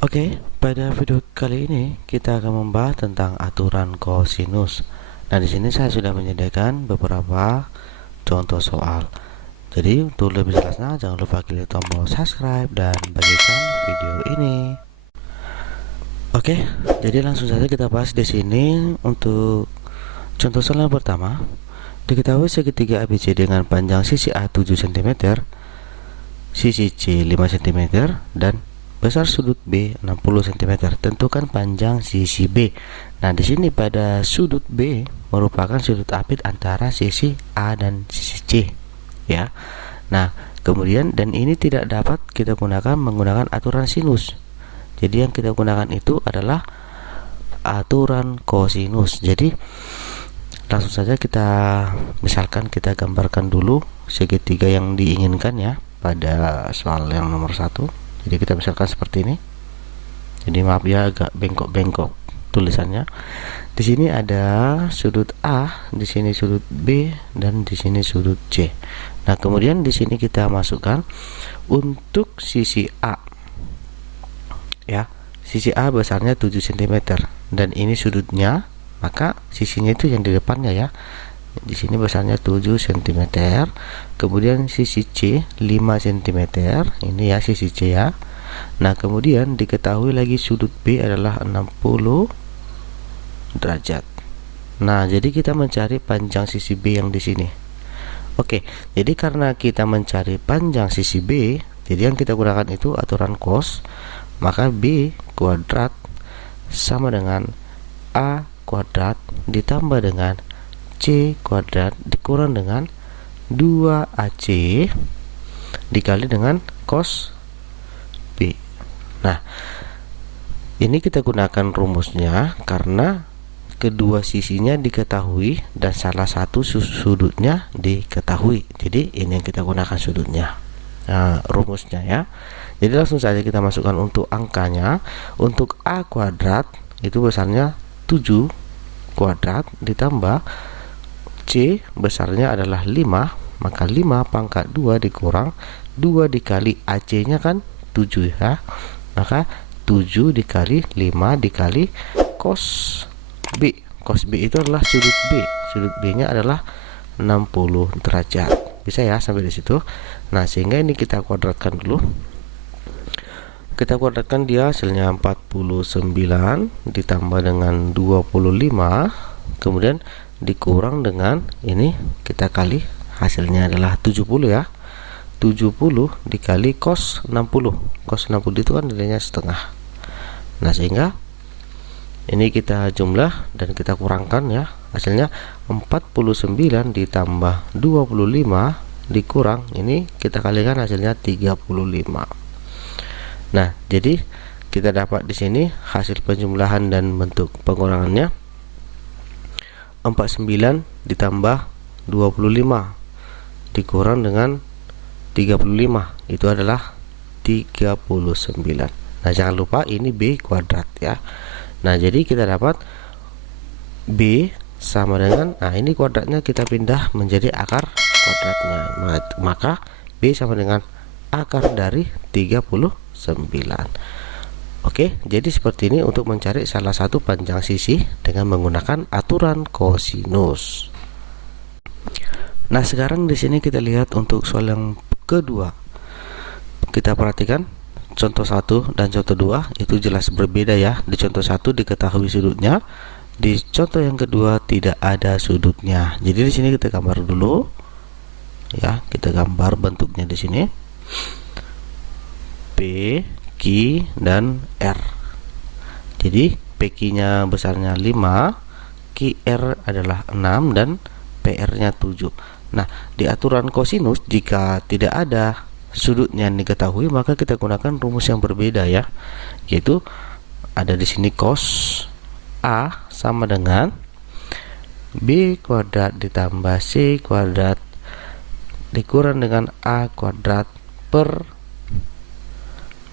Oke, pada video kali ini kita akan membahas tentang aturan kosinus. Nah, di sini saya sudah menyediakan beberapa contoh soal. Jadi, untuk lebih jelasnya jangan lupa klik tombol subscribe dan bagikan video ini. Oke, jadi langsung saja kita bahas di sini untuk contoh soal yang pertama. Diketahui segitiga ABC dengan panjang sisi A 7 cm, sisi C 5 cm, dan besar sudut B 60 cm. Tentukan panjang sisi B. Nah, di sini pada sudut B merupakan sudut apit antara sisi A dan sisi C, ya. Nah, kemudian dan ini tidak dapat kita gunakan menggunakan aturan sinus. Jadi yang kita gunakan itu adalah aturan kosinus. Jadi langsung saja kita misalkan kita gambarkan dulu segitiga yang diinginkan ya pada soal yang nomor 1. Jadi kita misalkan seperti ini. Jadi maaf ya agak bengkok-bengkok tulisannya. Di sini ada sudut A, di sini sudut B, dan di sini sudut C. Nah, kemudian di sini kita masukkan untuk sisi A. Ya, sisi A besarnya 7 cm dan ini sudutnya, maka sisinya itu yang di depannya ya. Di sini besarnya 7 cm. Kemudian sisi C 5 cm. Ini ya sisi C ya. Nah, kemudian diketahui lagi sudut B adalah 60 derajat. Nah, jadi kita mencari panjang sisi B yang di sini. Oke, jadi karena kita mencari panjang sisi B, jadi yang kita gunakan itu aturan cos, maka B kuadrat sama dengan A kuadrat ditambah dengan C kuadrat dikurang dengan 2AC dikali dengan cos B. Nah, ini kita gunakan rumusnya karena kedua sisinya diketahui dan salah satu sudutnya diketahui. Jadi ini yang kita gunakan sudutnya. Nah, rumusnya ya. Jadi langsung saja kita masukkan untuk angkanya. Untuk A kuadrat itu besarnya 7 kuadrat ditambah C besarnya adalah 5, maka 5 pangkat 2 dikurang 2 dikali AC nya kan 7 ya, maka 7 dikali 5 dikali cos B. Cos B itu adalah sudut B. Sudut B nya adalah 60 derajat. Bisa ya sampai di situ. Nah, sehingga ini kita kuadratkan dulu. Kita kuadratkan dia hasilnya 49 ditambah dengan 25, kemudian dikurang dengan ini kita kali, hasilnya adalah 70 ya. 70 dikali cos 60. Cos 60 itu kan nilainya setengah. Nah, sehingga ini kita jumlah dan kita kurangkan ya. Hasilnya 49 ditambah 25 dikurang ini kita kalikan hasilnya 35. Nah, jadi kita dapat di sini hasil penjumlahan dan bentuk pengurangannya 49 ditambah 25 dikurang dengan 35 itu adalah 39. Nah, jangan lupa ini B kuadrat ya. Nah, jadi kita dapat B sama dengan, nah ini kuadratnya kita pindah menjadi akar kuadratnya, maka B sama dengan akar dari 39. Oke, jadi seperti ini untuk mencari salah satu panjang sisi dengan menggunakan aturan kosinus. Nah, sekarang di sini kita lihat untuk soal yang kedua. Kita perhatikan contoh 1 dan contoh 2 itu jelas berbeda ya. Di contoh 1 diketahui sudutnya, di contoh yang kedua tidak ada sudutnya. Jadi di sini kita gambar dulu. Ya, kita gambar bentuknya di sini. P, Q, dan R. Jadi PQ-nya besarnya 5, QR adalah 6 dan PR-nya 7. Nah, di aturan kosinus jika tidak ada sudutnya yang diketahui maka kita gunakan rumus yang berbeda ya. Yaitu ada di sini cos A sama dengan B kuadrat ditambah C kuadrat dikurang dengan A kuadrat per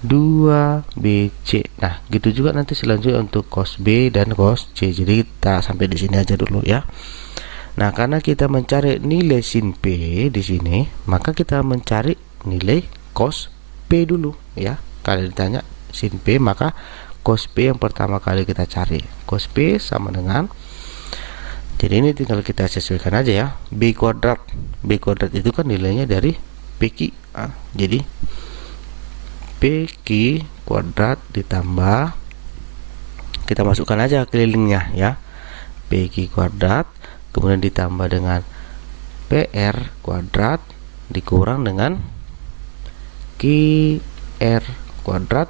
2BC. Nah, gitu juga nanti selanjutnya untuk cos B dan cos C. Jadi kita sampai di sini aja dulu ya. Nah, karena kita mencari nilai sin P di sini, maka kita mencari nilai cos P dulu ya. Kalau ditanya sin P, maka cos P yang pertama kali kita cari. Cos P sama dengan, jadi ini tinggal kita sesuaikan aja ya, B kuadrat. B kuadrat itu kan nilainya dari PQ. Jadi PQ kuadrat ditambah, kita masukkan aja kelilingnya ya, PQ kuadrat kemudian ditambah dengan PR kuadrat dikurang dengan QR kuadrat,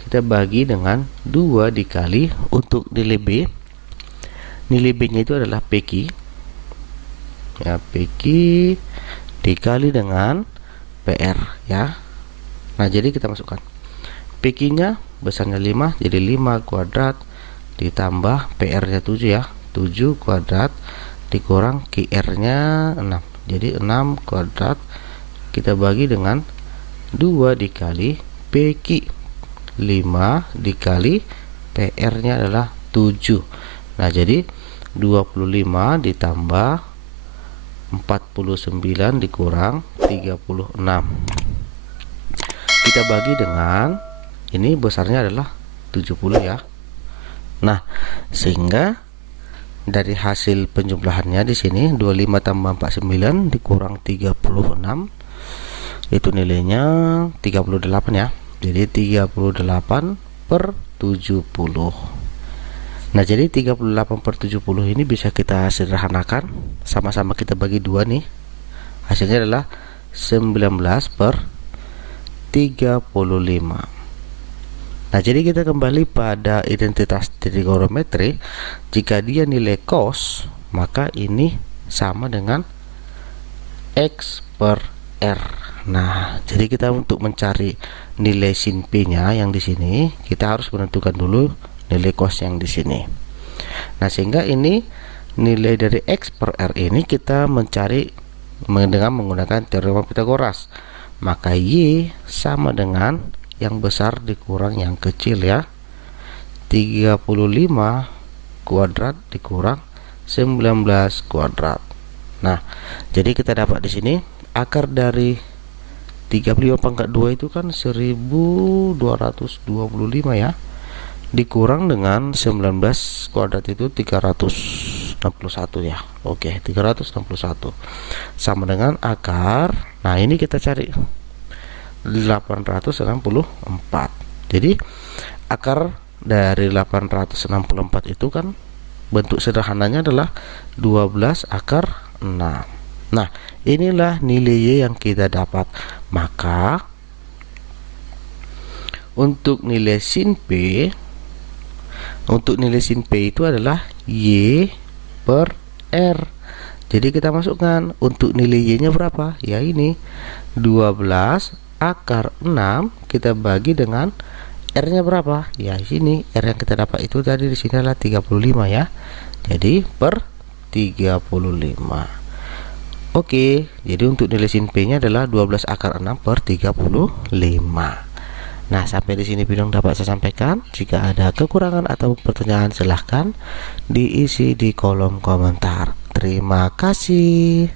kita bagi dengan 2 dikali, untuk nilai B, nilai B nya itu adalah PQ ya, PQ dikali dengan PR ya. Nah jadi kita masukkan PQ nya besarnya 5, jadi 5 kuadrat ditambah PR nya 7 ya, 7 kuadrat dikurang QR nya 6, jadi 6 kuadrat, kita bagi dengan 2 dikali PQ 5 dikali PR nya adalah 7. Nah jadi 25 ditambah 49 dikurang 36, kita bagi dengan, ini besarnya adalah 70 ya. Nah sehingga dari hasil penjumlahannya di sini 25 tambah 49 dikurang 36, itu nilainya 38 ya. Jadi 38/70. Nah jadi 38/70 ini bisa kita sederhanakan, sama-sama kita bagi 2 nih, hasilnya adalah 19/35. Nah jadi kita kembali pada identitas trigonometri. Jika dia nilai cos, maka ini sama dengan X per R. Nah jadi kita untuk mencari nilai sin P nya yang di sini, kita harus menentukan dulu nilai cos yang di sini. Nah sehingga ini nilai dari X per R ini kita mencari dengan menggunakan teorema Pythagoras. Maka Y sama dengan yang besar dikurang yang kecil ya, 35 kuadrat dikurang 19 kuadrat. Nah jadi kita dapat di sini akar dari 35/2 itu kan 1225 ya, dikurang dengan 19 kuadrat itu 361 ya. Oke, 361 sama dengan akar, nah ini kita cari 864. Jadi akar dari 864 itu kan bentuk sederhananya adalah 12 akar 6. Nah inilah nilai Y yang kita dapat. Maka untuk nilai sin P, itu adalah Y per R. Jadi kita masukkan untuk nilai Y nya berapa? Ya ini 12 akar 6 kita bagi dengan R nya berapa? Ya sini R yang kita dapat itu tadi di sini adalah 35 ya. Jadi per 35. Oke, jadi untuk nilai sin P nya adalah 12 akar 6 per 35. Nah, sampai di sini video dapat saya sampaikan. Jika ada kekurangan atau pertanyaan silahkan diisi di kolom komentar. Terima kasih.